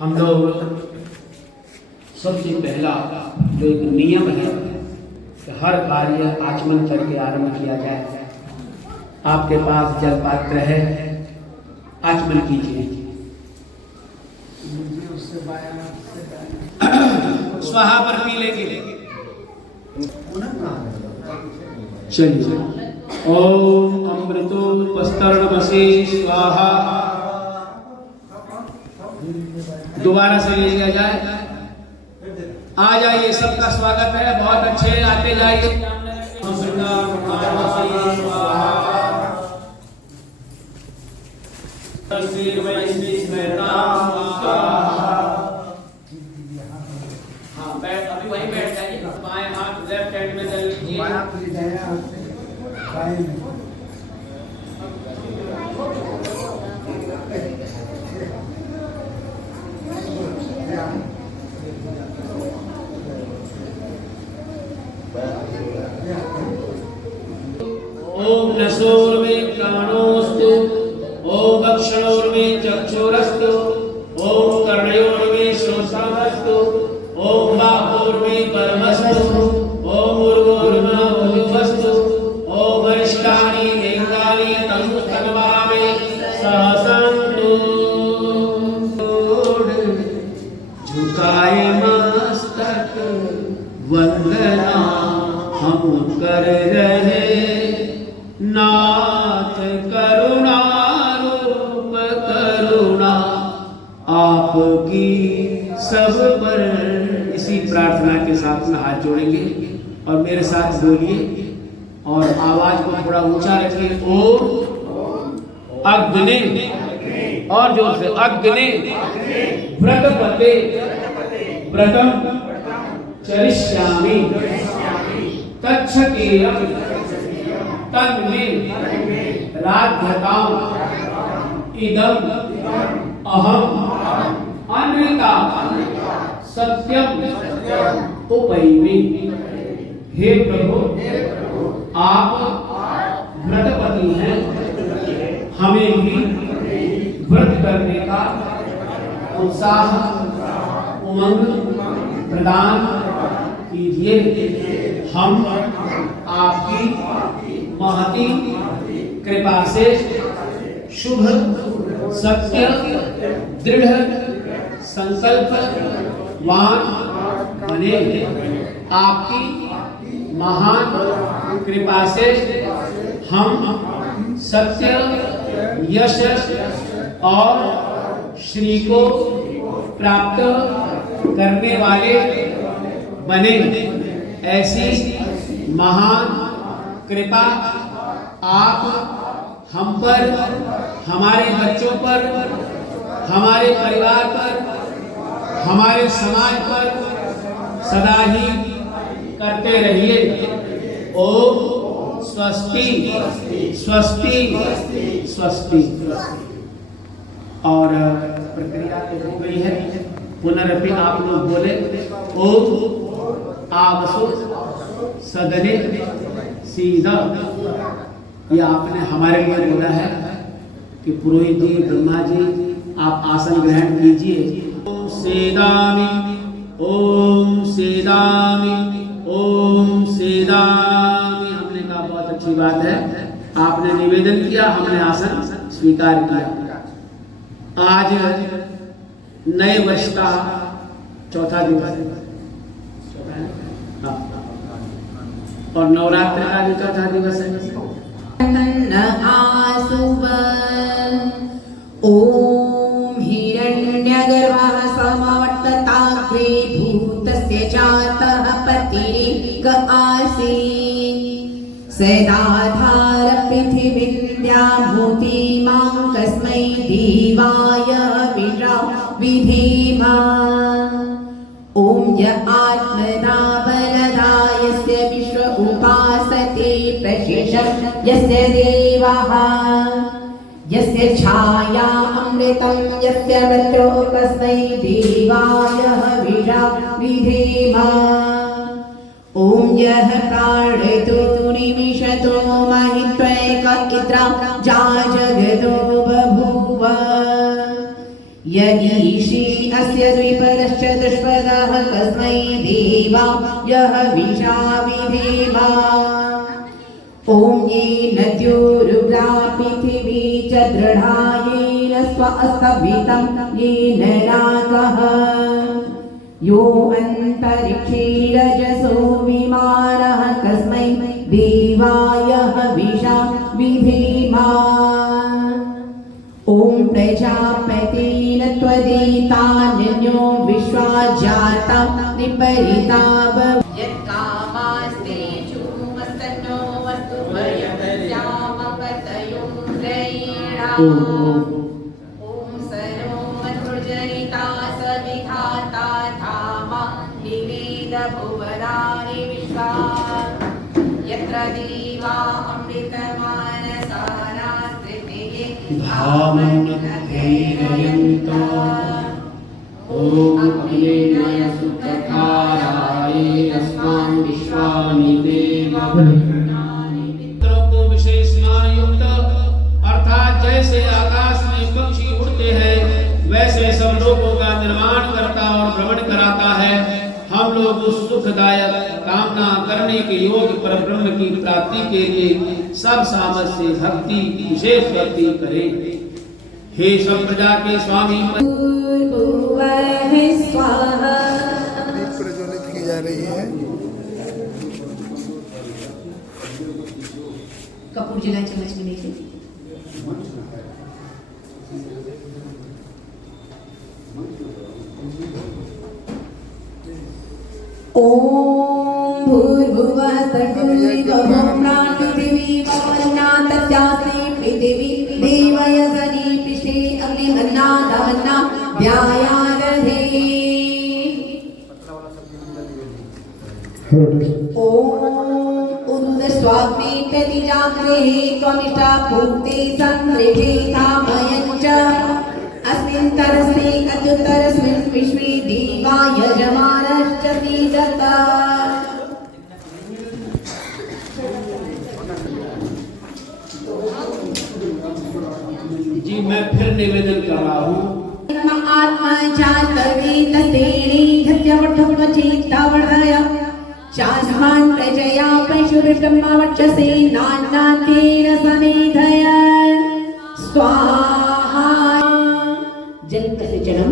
हम लोग सबसे पहला जो एक नियम है कि हर कार्य आचमन करके आरंभ किया जाए। आपके पास जल पात्र है, आचमन कीजिए। स्वाहा पर पी लेंगे। चलिए, ओम अमृतोपस्तरणमसि स्वाहा। दोबारा से ले लिया जाए। आ जाइए, सबका स्वागत है। बहुत अच्छे, आते जाइए। अभी वहीं बैठ जाइए। बाएं हाथ लेफ्ट हैंड में कर लीजिए। ओम नसोर्मे प्राणोस्तु, ओम भक्षणोर्मे चक्षुरस्तु, ओम कर्णयोर्मे श्रोत्रमस्तु, ओम बाहोर्मे परमस्तु, ओम उर्वोर्मे उर्वस्तु, ओम अरिष्टानि वेदानि तमुस्तनवामे सहसन्तु। झुकाए मस्तक वंदना हम कर रहे, नाथ करुणा रूप करुणा आपकी सब पर। इसी प्रार्थना के साथ में हाथ जोड़ेंगे और मेरे साथ बोलिए और आवाज को थोड़ा ऊंचा रखिए। ओम अग्नि, और जोर से, अग्नि व्रतपते व्रतम चरिष्यामि तच्छकेयं तन्मे राध्यताम् इदम् अहम् अनृता सत्यम उपैमि। हे प्रभु, आप व्रतपति हैं, हमें भी व्रत करने का उत्साह उमंग प्रदान कीजिए। हम आपकी महती कृपा से शुभ सत्य दृढ़ संकल्पवान बने। आपकी महान कृपा से हम सत्य, यश और श्री को प्राप्त करने वाले बने। ऐसी महान कृपा आप हम पर, हमारे बच्चों पर, हमारे परिवार पर, हमारे समाज पर सदा ही करते रहिए। ओम स्वस्ति स्वस्ति स्वस्ति। और प्रक्रिया तो हो गई है। पुनरपि आप लोग बोले, ओम आवसु सदने सीधा। ये आपने हमारे लिए बोला है कि पुरोहित जी, ब्रह्मा जी, आप आसन ग्रहण कीजिए। ओम सेदामि, ओम सेदामि, ओम सेदामि। हमने कहा बहुत अच्छी बात है, आपने निवेदन किया, हमने आसन स्वीकार किया। आज नए वर्ष का चौथा दिवस है और नवरात्र का भी चौथा दिवस है। ओम हिरण्यगर्भः समवर्तताग्रे भूतस्य जातः पतिरेक आसीत्। सदाधार पृथिवीन्द्याभूतिमां कस्मै देवाय विधेम। ओम य आत्मना बलदा यस्य विश्व उपासते प्रशेषं यस्य देवाः। यस्य छाया अमृतं यस्य मृत्यो कस्मै देवाय विधेम। ॐ यः प्राणितो निमिषतो महित्वैक इन्द्रा जाजगतो बभूव यदीशी अस्य द्विपदश्च दुष्पदः कस्मै देवा यः विशा विधेमा ॐ येन द्योरुग्रा पृथिवी च दृढा येन स्वस्तभितं येन रागः यो अन्तरिक्षे रजसो विमानः कस्मै देवाय हविषा विधेमा ॐ प्रजापतेन त्वदितान्यो विश्वा जाता निपरिता यत्कामास्ते चूमस्तनो वस्तु वयमपतयो रयिणा ॐ सनो मधुर्जनिता सविधाता धामा निवेद भुवनानि विश्वा यत्र देवा अमृतमानसाना भावमुद्धेरयन्तो ॐ अग्नेय सुतकाराय अस्मान् विश्वानि देवगणानि मित्रों को विशेष मान युक्त अर्थात जैसे आकाश में पक्षी उड़ते हैं वैसे सब लोगों का निर्माण करता और भ्रमण कराता है। हम लोग उस सुखदायक कामना करने के योग्य परब्रह्म की प्राप्ति के लिए सब सामर्थ्य से भक्ति विशेष भक्ति करें। हे सब प्रजा के स्वामी स्वाहा प्रज्वलित की जा रही है। कपूर जलाएं चम्मच में नीचे। ॐ भूर्भुवः सर्वभूतोऽहं पृथिवी वन्ना तस्यास्ति पृथिवी देवयसनि पृष्ठे अग्निमन्नादमन्ना ध्यायादधे ॐ उन्दस्वाग्ने प्रतिजाग्रे त्वमिष्टा भुक्ते संवृद्धे कामयं च अस्मिन् तरस्मे अत्युत्तरस्मिन् विश्वे देवा यजमानश्च सीदत जी मैं फिर निवेदन कर रहा हूँ आत्मा जातवेद तेरे धत्यवठवचित्तावणय चास्मान् प्रजया पशुर्ब्रह्मा वक्षसे नान्नातेन समेधय स्वाहा जल प्रसिंचनम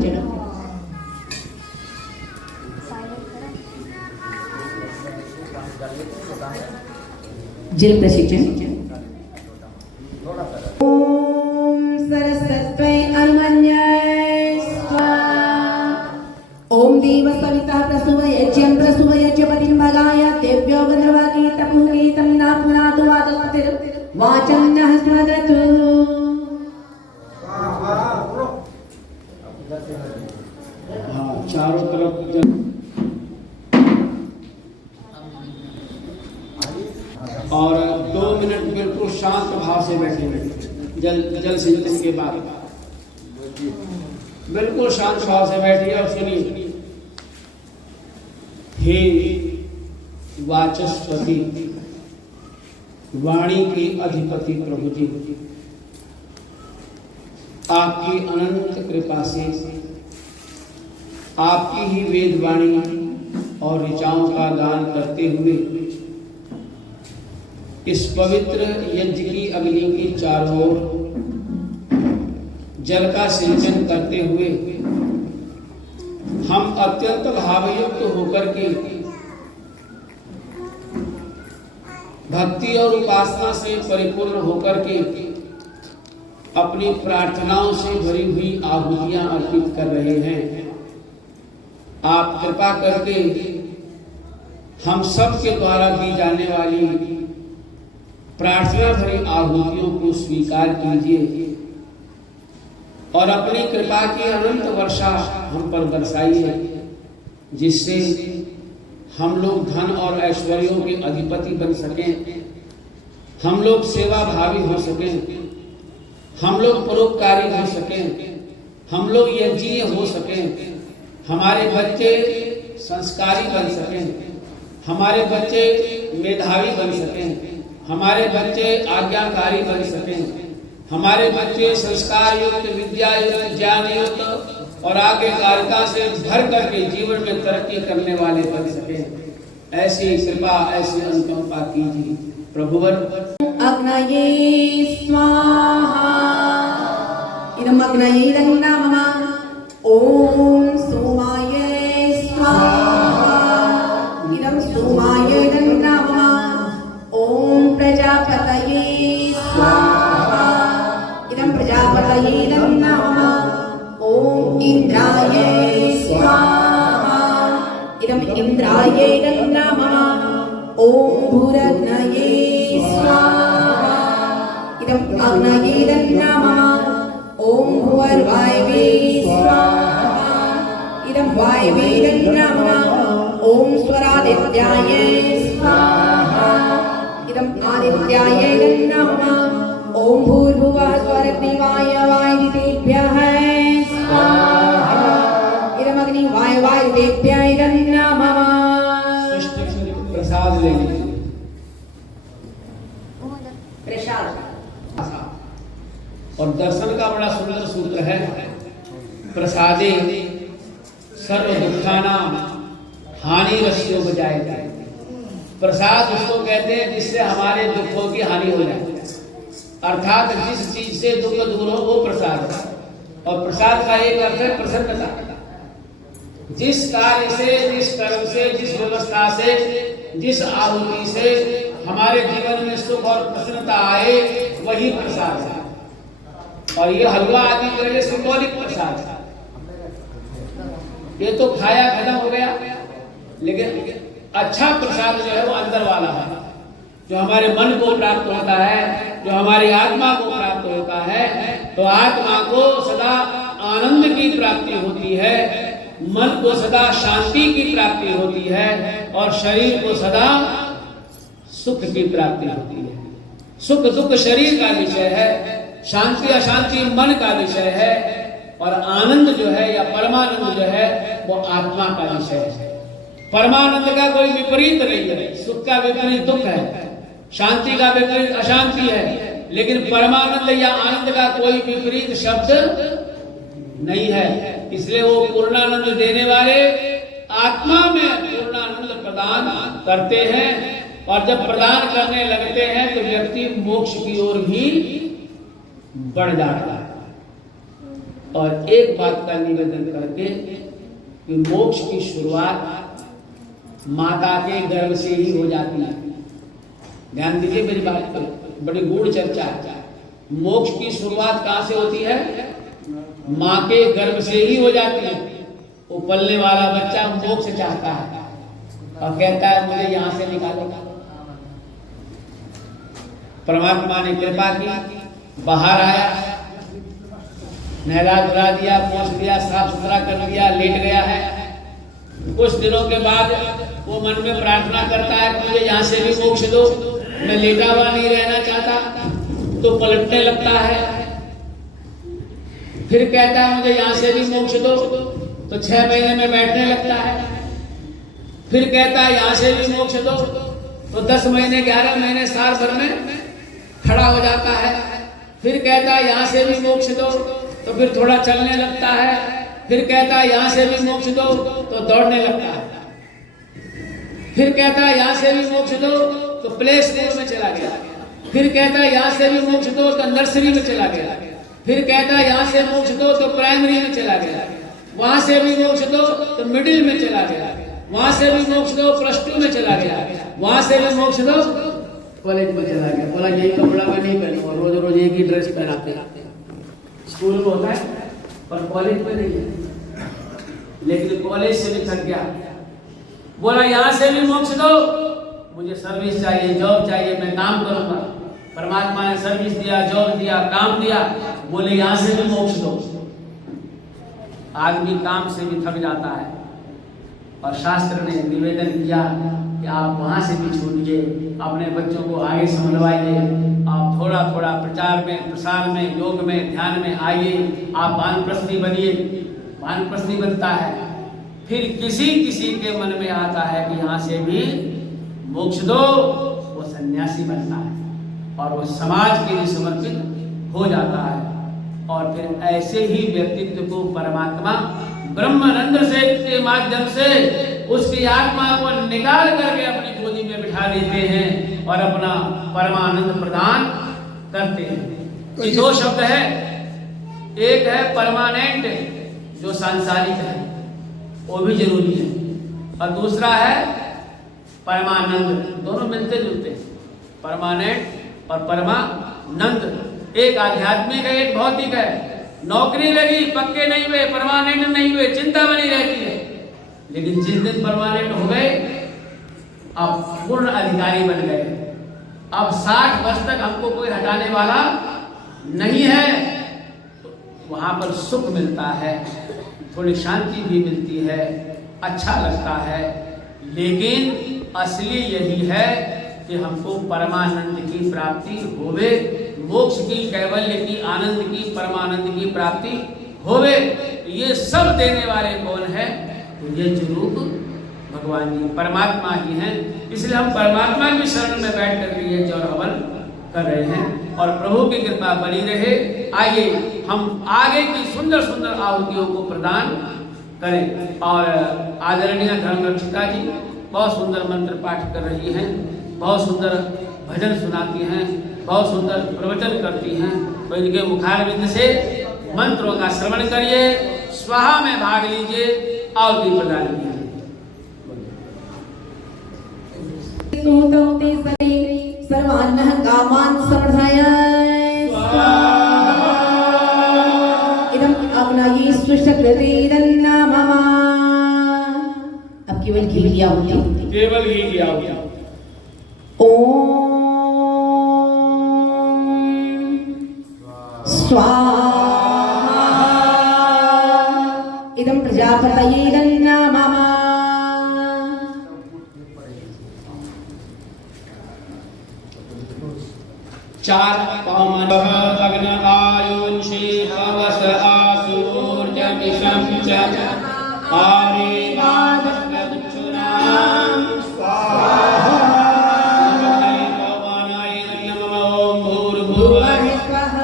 जल प्रसिंचन ओम सरस्वत्यै अर्मण्यै स्वाहा ओम देव सविता प्रसूवयज्ञं प्रसूवयज्ञ पतिंबलाय देव्यो गन्धर्वागी तपुगीतं न पुनातु वाचस्पतिर् वाचं नः स्मदतु चारों तरफ और 2 मिनट बिल्कुल शांत भाव से बैठिए। जल सिंचन के बाद बिल्कुल शांत भाव से बैठिए और सुनिए। हे वाचस्पति वाणी के अधिपति प्रभु जी, आपकी अनंत कृपा से आपकी ही वेद वाणी और ऋचाओं का दान करते हुए इस पवित्र यज्ञ की अग्नि के चारों ओर जल का सिंचन करते हुए हम अत्यंत भावयुक्त होकर के भक्ति और उपासना से परिपूर्ण होकर के अपनी प्रार्थनाओं से भरी हुई आहुतियां अर्पित कर रहे हैं। आप कृपा करके हम सब के द्वारा दी जाने वाली प्रार्थना भरी आहुतियों को स्वीकार कीजिए और अपनी कृपा की अनंत वर्षा हम पर बरसाइए, जिससे हम लोग धन और ऐश्वर्यों के अधिपति बन सकें, हम लोग सेवा भावी हो सकें, हम लोग परोपकारी हो सकें, हम लोग यज्ञीय हो सकें, हमारे बच्चे संस्कारी बन सकें, हमारे बच्चे मेधावी बन सकें, हमारे बच्चे आज्ञाकारी बन सकें, हमारे बच्चे संस्कार युक्त, विद्या युक्त, ज्ञान युक्त और आज्ञाकारिता से भर करके जीवन में तरक्की करने वाले बन सकें। ऐसी कृपा, ऐसी अनुकंपा कीजिए प्रभुवर। अग्नये स्वाहा। इदम् अग्नये इदं नमः। ॐ सोमाय स्वाहा। इदं सोमाय इदं नमः। ॐ प्रजापतये स्वाहा। इदं प्रजापतये इदं नमः। ॐ इन्द्राय स्वाहा। इदम् इन्द्राय इदं नमः। ॐ भूरग्नये स्वाहा। इदम् अग्नये इदं नमः। ॐ भुवर्वायवे स्वाहा। इदं वायवे इदं नमः। ॐ स्वरादित्याय स्वाहा। इदम् आदित्याय इदं नमः। ॐ भूर्भुवः स्वरग्निवाय वायुदेभ्यः स्वाहा। इदम् अग्निवायवायुदेभ्यः इदं नमः। प्रसाद लेंगे। प्रसाद और दर्शन का बड़ा सुंदर सूत्र है, प्रसादे सर्व दुखानां हानिरस्यो बजाए। प्रसाद उसको कहते हैं जिससे हमारे दुखों की हानि हो जाए, अर्थात जिस चीज से दुख दूर हो वो प्रसाद है। और प्रसाद का एक अर्थ है प्रसन्नता। जिस कार्य से, जिस कर्म से, जिस व्यवस्था से, जिस आहुति से हमारे जीवन में सुख और प्रसन्नता आए वही प्रसाद है। और ये हलवा आदि के लिए सिंबॉलिक प्रसाद है। ये तो खाया खत्म हो गया, लेकिन अच्छा प्रसाद जो है वो अंदर वाला है, जो हमारे मन को प्राप्त होता है, जो हमारी आत्मा को प्राप्त होता है। तो आत्मा को सदा आनंद की प्राप्ति होती है, मन को सदा शांति की प्राप्ति होती है और शरीर को सदा सुख की प्राप्ति होती है। सुख दुख शरीर का विषय है, शांति अशांति मन का विषय है और आनंद जो है या परमानंद जो है वो आत्मा का विषय है। परमानंद का कोई विपरीत नहीं है, सुख का विपरीत दुख है, शांति का विपरीत अशांति है, लेकिन परमानंद या आनंद का कोई विपरीत शब्द नहीं है। इसलिए वो पूर्णानंद देने वाले आत्मा में पूर्णानंद प्रदान करते हैं और जब प्रदान करने लगते हैं तो व्यक्ति मोक्ष की ओर भी बढ़ जाता है। और एक बात का निवेदन करके कि मोक्ष की शुरुआत माता के गर्भ से ही हो जाती है। ध्यान दीजिए मेरी बात पर, बड़ी गूढ़ चर्चा है। मोक्ष की शुरुआत कहां से होती है? माँ के गर्भ से ही हो जाती है। वो पलने वाला बच्चा मोक्ष चाहता है और कहता है मुझे यहाँ से निकालो। परमात्मा ने कृपा की, बाहर आया, नहला धुला दिया, पोंछ दिया, साफ सुथरा कर दिया, लेट गया है। कुछ दिनों के बाद वो मन में प्रार्थना करता है मुझे यहाँ से भी मोक्ष दो, मैं लेटा हुआ नहीं रहना चाहता। तो पलटने लगता है, फिर कहता है मुझे यहाँ से भी मोक्ष दो, तो 6 महीने में बैठने लगता है। फिर कहता है यहाँ से भी मोक्ष दो, तो 10 महीने 11 महीने साल भर में खड़ा हो जाता है। फिर कहता है यहाँ से भी मोक्ष दो, तो फिर थोड़ा चलने लगता है। फिर कहता है यहाँ से भी मोक्ष दो, तो दौड़ने लगता है। फिर कहता है यहाँ से भी मोक्ष दो, तो प्ले स्कूल में चला गया। फिर कहता है यहाँ से भी मोक्ष दो, तो नर्सरी में चला गया। फिर कहता है यहाँ से मोक्ष दो, तो प्राइमरी में चला गया। वहां से भी मोक्ष दो, तो मिडिल में चला गया। वहां से भी मोक्ष दो, +2 में चला गया। वहां से भी मोक्ष दो, कॉलेज में चला गया। बोला यही कपड़ा मैं नहीं पहनूंगा, रोज रोज एक ही ड्रेस पहनाते। स्कूल में होता है पर कॉलेज में नहीं है। लेकिन कॉलेज से भी थक गया, बोला यहाँ से भी मोक्ष दो, मुझे सर्विस चाहिए, जॉब चाहिए, मैं काम करूंगा। परमात्मा ने सर्विस दिया, जॉब दिया, काम दिया, बोले यहाँ से भी मोक्ष दो। आदमी काम से भी थक जाता है और शास्त्र ने निवेदन किया कि आप वहाँ से भी छूटिए, अपने बच्चों को आगे समझवाइए, आप थोड़ा थोड़ा प्रचार में, प्रसार में, योग में, ध्यान में आइए, आप वानप्रस्थी बनिए। वानप्रस्थी बनता है, फिर किसी किसी के मन में आता है कि यहाँ से भी मोक्ष दो, वो सन्यासी बनता है और वो समाज के लिए समर्पित हो जाता है। और फिर ऐसे ही व्यक्तित्व को परमात्मा ब्रह्मानंद से के माध्यम से उसकी आत्मा को निकाल करके अपनी गोदी में बिठा लेते हैं और अपना परमानंद प्रदान करते हैं। ये दो शब्द है, एक है परमानेंट जो सांसारिक है वो भी जरूरी है, और दूसरा है परमानंद। दोनों मिलते जुलते हैं, परमानेंट और परमानंद। एक आध्यात्मिक है, एक भौतिक है। नौकरी लगी, पक्के नहीं हुए, परमानेंट नहीं हुए, चिंता बनी रहती है। लेकिन जिस दिन परमानेंट हो गए, अब पूर्ण अधिकारी बन गए, अब 60 वर्ष तक हमको कोई हटाने वाला नहीं है, तो वहां पर सुख मिलता है, थोड़ी शांति भी मिलती है, अच्छा लगता है। लेकिन असली यही है कि हमको परमानंद की प्राप्ति होवे, मोक्ष की, कैवल्य की, आनंद की, परमानंद की प्राप्ति होवे। ये सब देने वाले कौन है? तो ये जरूर भगवान जी, परमात्मा ही हैं। इसलिए हम परमात्मा की शरण में बैठ करके ये जौर हवन कर रहे हैं और प्रभु की कृपा बनी रहे। आइए हम आगे की सुंदर सुंदर आहुतियों को प्रदान करें। और आदरणीय धर्म रक्षिता जी बहुत सुंदर मंत्र पाठ कर रही हैं, बहुत सुंदर भजन सुनाती हैं, बहुत सुंदर प्रवचन करती हैं। तो इनके मुखारविंद से मंत्रों का श्रवण करिए, स्वाहा में भाग लीजिए, आहुति प्रदान कीजिए। सर्वान्नः कामान् समर्थाय इदम् अग्नये सुष्ठुकृतेदन्ना मम। अब केवल घी की आहुति, केवल घी की आहुति। ओम स्वाहा इदं प्रजापतये दन्ना मम। चार पवनः अग्न आयुंषि हवस आसूर्यमिषं च आरे वादस्वदुच्छुनां स्वाहा। ओम भूर्भुवः स्वः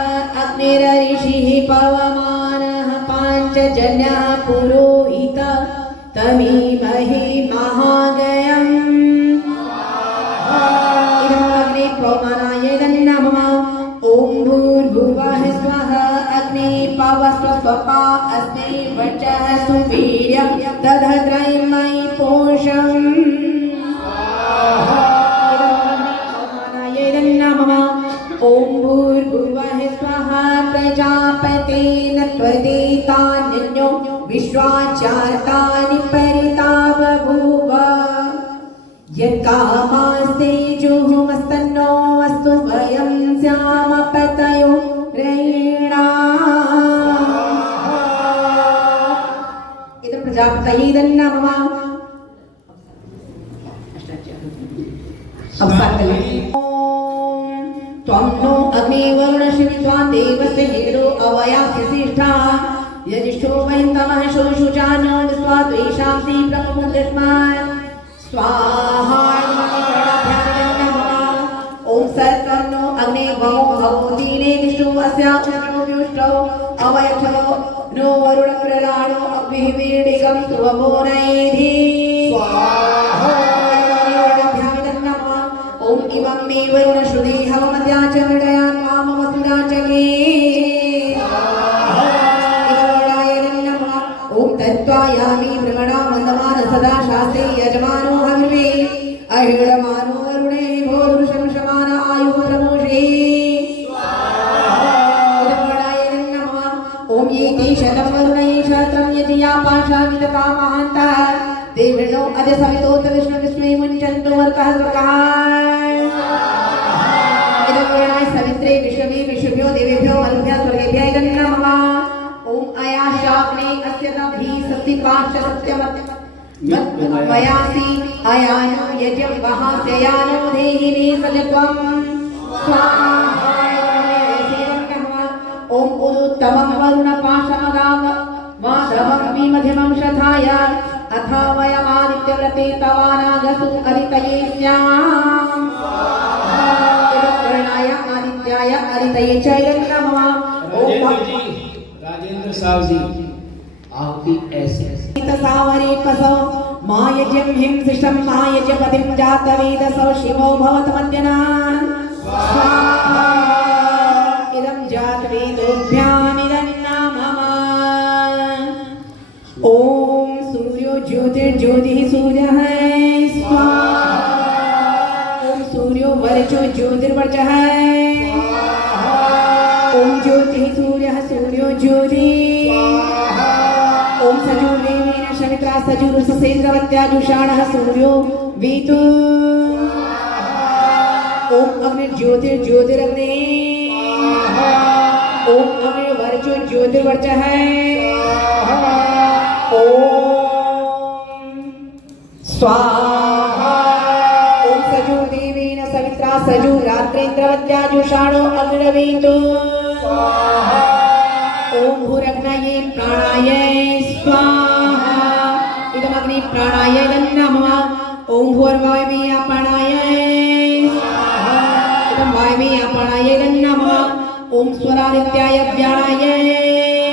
अग्निर्ऋषिः पवमानः पाञ्चजन्यः पुरोहितः तमीमहि महागयम्। ओम भूर्भुवः स्वः अग्नि पवस्वपा अस्मै वचः सुवीर्यं दधद्रयमयि पोषम्। ओम भूर्भुवः स्वः प्रजापतेन त्वदितान्यो विश्वाचार्तानि परिता बभूव। यत्कामास्ते जुहुमस्तन्नो अस्तु वयं स्याम पतयो रयिणाम्। इदं प्रजापतये दन्ना मम। अब साथ त्वं नो अग्ने वरुणशिवित्वा देवस्य हेरो अवयास्य सिष्ठा यजिष्ठो वहितमः शोषुचानो विश्वा त्वेषां सी ब्रह्ममुद्रस्मात् स्वाहा। ओम सर्वनो अग्ने भवो भवोदीने दिशो अस्या उष्णो अवयथो नो वरुणप्रराणो अग्निवीडिकं सुवमोनैधि स्वाहा। ओम इमं मे वरुणश्रुति हवमद्या च मृडया काममसुरा च के ओम तत्त्वायामि भ्रमणा मन्दमान सदा शास्त्रे यजमानो हविर्मे अहिडमानो वरुणे भोरुषं शमान आयुः प्रमोषे। ओम ये ते शतं वरुणै शतं यतिया पाशानि तथा महान्तः ते वृणो अद्य सवितोत विष्णु विष्णुवे मुञ्चन्तु वर्तः स्वकः। इदं वरुणाय सवित्रे विश्ववे विश्वभ्यो देवेभ्यो मरुभ्यः स्वर्गेभ्यः इदं नमः। ओम अयाशाग्ने अस्य नभि सप्तिपाश्च सत्यमयासि अयानो यजं वहास्ययानो देहि मे सजत्वं स्वाहा। ओम उदुत्तमं वरुणपाशमगाव माधवं विमध्यमं शताय अथ तथा वयमादित्यव्रते तवानागसु अरितये स्याम कर्णाय आदित्याय अरितये च नमः। राजेंद्र साहब जी आपकी ऐसे सावरे पसो मायजं हिं सिष्टं मायजपतिं जातवेदसो शिवो भवतमद्यनान् स्वाहा इदं जातवेदोभ्यामिदं नमः। ओम सूर्यो ज्योतिर्ज्योतिः सूर्यः स्वाहा ओम सूर्यो वर्चो ज्योतिर्वर्चः ओम ज्योतिः सूर्यः सूर्यो ज्योतिः ओम सजुर्देवेन शमित्रा सजुरुससेन्द्रवत्याजुषाणः सूर्यो वीतु ओम अग्निर्ज्योतिर्ज्योतिरग्ने ओम अग्निर्वर्चो ज्योतिर्वर्चः ओम स्वाहा ओम सजुर्देवेन सवित्रा सजुरात्रेन्द्रवत्याजुषाणो अग्निर्वीतु ओम भूरग्नये प्राणाय स्वाहा इदमग्नि प्राणाय नमः। ओम भूर्वायुमे अपानाय स्वाहा इदं वायुमे अपानाय नमः। ओम स्वरादित्याय व्याणाय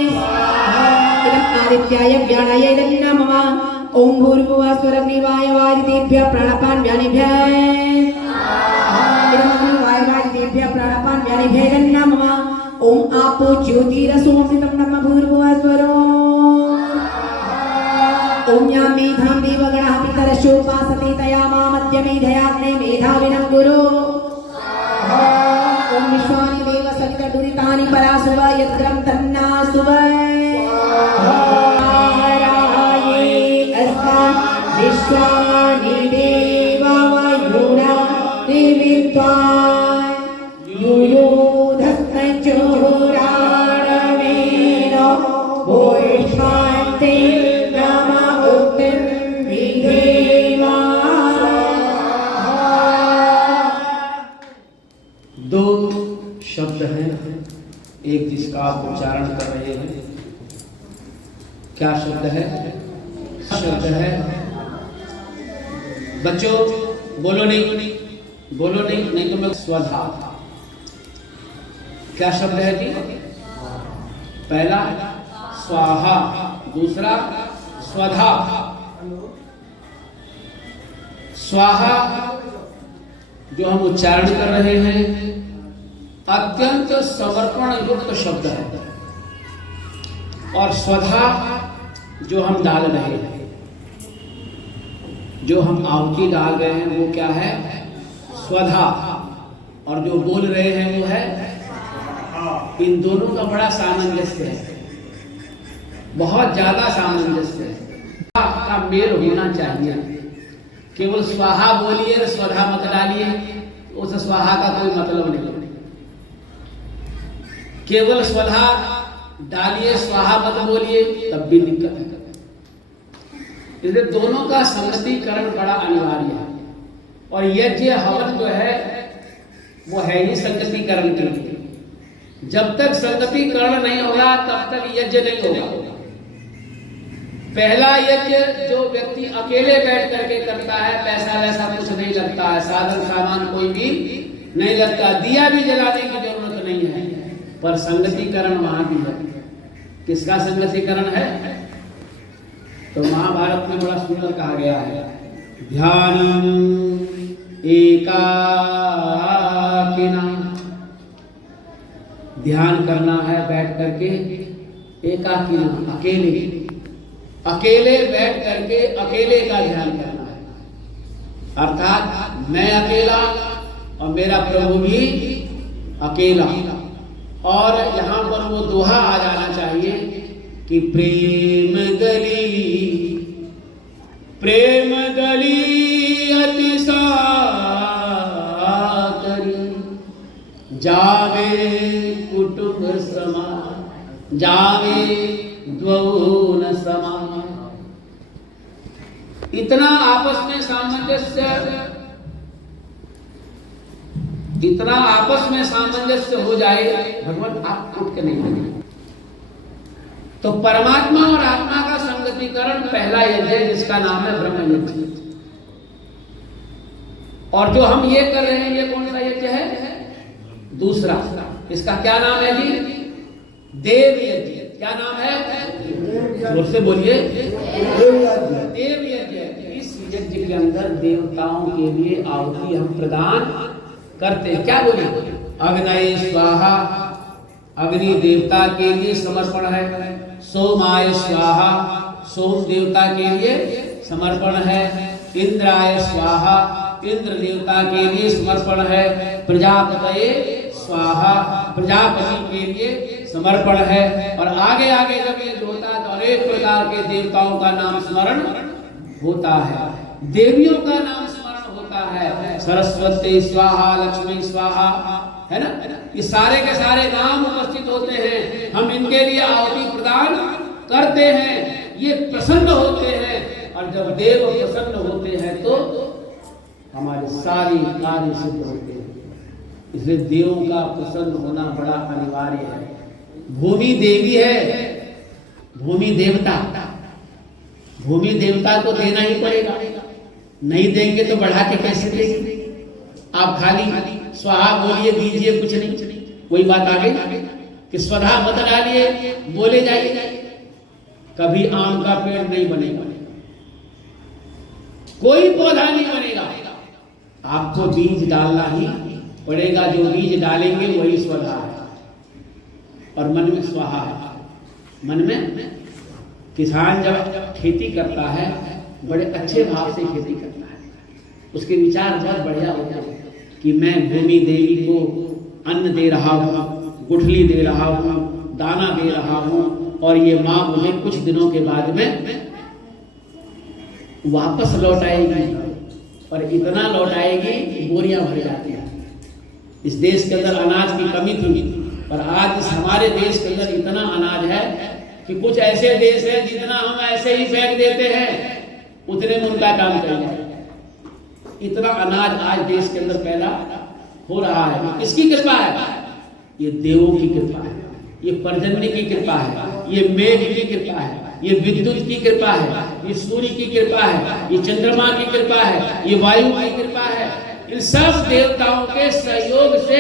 स्वाहा इदं आदित्याय व्याणाय नमः। ओम भूर्भुवः स्वरग्निवायवादितेभ्यः प्राणपान व्यानेभ्यः स्वाहा इदमग्नि वायवादितेभ्यः प्राणपान व्यानेभ्यः नमः। ओम आपो ज्योतिरसोमृतं नमः भूर्भुवः स्वरो ओम या मेधां देवगणः पितरश्चोपासते तया मामद्य मेधयाग्ने मेधाविनं गुरो ओम विश्वानि देव सवितर्दुरितानि परासुव यद्रं तन्नासुव राये अस्मा विश्वानि देवा वायुना देवित्वा युयोधस्मज्जोराणवेनो वैष्मान्ते नमोक्तिं विधेमा। दो शब्द हैं, एक जिसका आप उच्चारण कर रहे हैं। क्या शब्द है? शब्द है बच्चों बोलो नहीं, बोलो नहीं, नहीं तो मैं स्वधा। क्या शब्द है जी? पहला स्वाहा, दूसरा स्वधा। स्वाहा जो हम उच्चारण कर रहे हैं अत्यंत समर्पण युक्त शब्द है, और स्वधा जो हम डाल रहे हैं, जो हम आहुति डाल रहे हैं वो क्या है? स्वधा। और जो बोल रहे हैं वो है। इन दोनों का बड़ा सामंजस्य है, बहुत ज्यादा सामंजस्य है, का मेल होना चाहिए। केवल स्वाहा बोलिए स्वधा मत डालिए, उस स्वाहा का कोई मतलब नहीं। केवल स्वधा डालिए स्वाहा मत बोलिए तब भी दिक्कत है। इसलिए दोनों का संगतिकरण बड़ा अनिवार्य है। और यज्ञ हवन जो है वो है ही संगतिकरण के लिए। जब तक संगतिकरण नहीं होगा तब तक यज्ञ नहीं होगा। पहला यज्ञ जो व्यक्ति अकेले बैठ करके करता है, पैसा वैसा कुछ नहीं लगता है, साधन सामान कोई भी नहीं लगता, दिया भी जलाने की जरूरत नहीं है, पर संगतिकरण वहां भी है। किसका संगतिकरण है? तो महाभारत में बड़ा सुंदर कहा गया है, ध्यान एकाकिना। ध्यान करना है बैठ करके, एकाकिना, अकेले, अकेले बैठ करके अकेले का ध्यान करना है। अर्थात मैं अकेला और मेरा प्रभु भी अकेला। और यहाँ पर वो दोहा आ जाना चाहिए कि प्रेम गली अति साकरी, जावे कुटुंब समा, जावे द्वौ न समा। इतना आपस में सामंजस्य, इतना आपस में सामंजस्य हो जाए, भगवान आप उठ के नहीं लगे तो परमात्मा और आत्मा का संगतिकरण पहला यज्ञ है, जिसका नाम है ब्रह्म यज्ञ। और जो हम ये कर रहे हैं, ये कौन सा यज्ञ है? दूसरा। इसका क्या नाम है जी? देव यज्ञ। क्या नाम है? जोर से बोलिए। देव यज्ञ। इस यज्ञ के अंदर देवताओं के लिए आहुति हम प्रदान करते हैं। क्या बोलिए? अग्नये स्वाहा, अग्नि देवता के लिए समर्पण है। सोमाय स्वाहा, सोम देवता के लिए समर्पण है। इंद्राय स्वाहा, इंद्र देवता के लिए समर्पण है। प्रजापतये स्वाहा, प्रजापति के लिए समर्पण है। और आगे आगे जब ये होता है तो अनेक प्रकार के देवताओं का नाम स्मरण होता है, देवियों का नाम स्मरण होता है। सरस्वती स्वाहा, लक्ष्मी स्वाहा, है ना? ये सारे के सारे नाम उपस्थित होते हैं। हम इनके लिए आहुति प्रदान करते हैं, ये प्रसन्न होते हैं। और जब देव प्रसन्न होते हैं तो हमारे सारे कार्य सिद्ध होते हैं। इसलिए देवों का प्रसन्न होना बड़ा अनिवार्य है। भूमि देवी है, भूमि देवता, भूमि देवता को देना ही पड़ेगा। नहीं देंगे तो बढ़ा के कैसे देंगे? आप खाली स्वाहा बोलिए, दीजिए, कुछ नहीं। कोई बात आ गई कि स्वधा मत डालिए, बोले जाइए, कभी आम का पेड़ नहीं बनेगा, कोई पौधा नहीं बनेगा। आपको बीज डालना ही पड़ेगा। जो बीज डालेंगे वही स्वधा है। और मन में स्वाहा है। मन में किसान जब खेती करता है, बड़े अच्छे भाव से खेती करता है। उसके विचार बहुत बढ़िया होते हैं कि मैं भूमि देवी को अन्न दे रहा हूँ, गुठली दे रहा हूँ, दाना दे रहा हूँ, और ये माँ मुझे कुछ दिनों के बाद में वापस लौटाएगी। और इतना लौटाएगी कि बोरियां भर जाती हैं। इस देश के अंदर अनाज की कमी थी, पर आज इस हमारे देश के अंदर इतना अनाज है कि कुछ ऐसे देश है जितना हम ऐसे ही फेंक देते हैं, उतने में उनका काम चल जाए। इतना अनाज आज देश के अंदर पैदा हो रहा है। किसकी कृपा है? ये देवों की कृपा है, ये पर्जन्य की कृपा है, ये मेघ की कृपा है, ये विद्युत की कृपा है, ये सूर्य की कृपा है, ये चंद्रमा की कृपा है, ये वायु की कृपा है। इन सब देवताओं के सहयोग से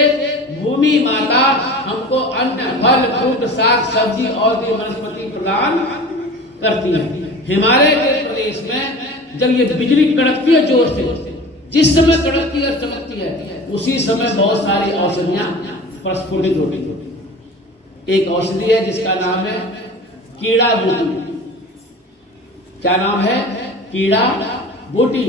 भूमि माता हमको अन्न, फल, फ्रूट, साग सब्जी और भी वनस्पति प्रदान करती है। हिमालय के प्रदेश में जब ये बिजली कड़कती है जोर से, जिस समय कड़कती है चमकती है, उसी समय बहुत सारी औषधियां प्रस्फुटित होती है। एक औषधि है जिसका नाम है कीड़ा बूटी। क्या नाम है? कीड़ा बूटी।